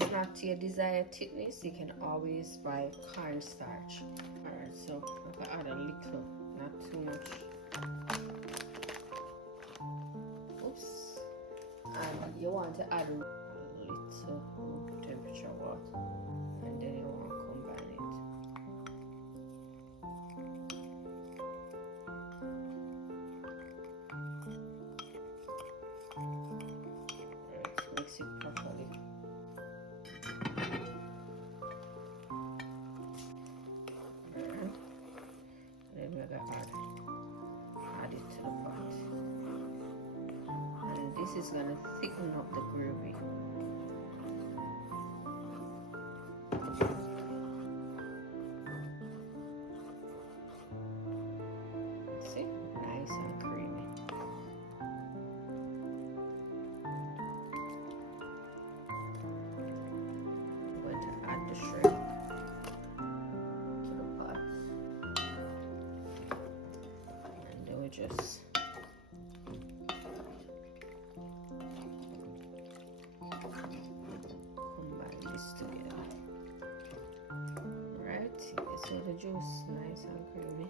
is not to your desired thickness, you can always buy cornstarch. Alright, so I'm gonna add a little, not too much. Oops. And you want to add a little room temperature water, and then you want to combine it. Alright, mix it properly. Then we're gonna add it to the pot, and this is gonna thicken up the gravy. See, nice and creamy. I'm going to add the shrimp to the pot. And then we just combine this together. Right, so the juice nice and creamy.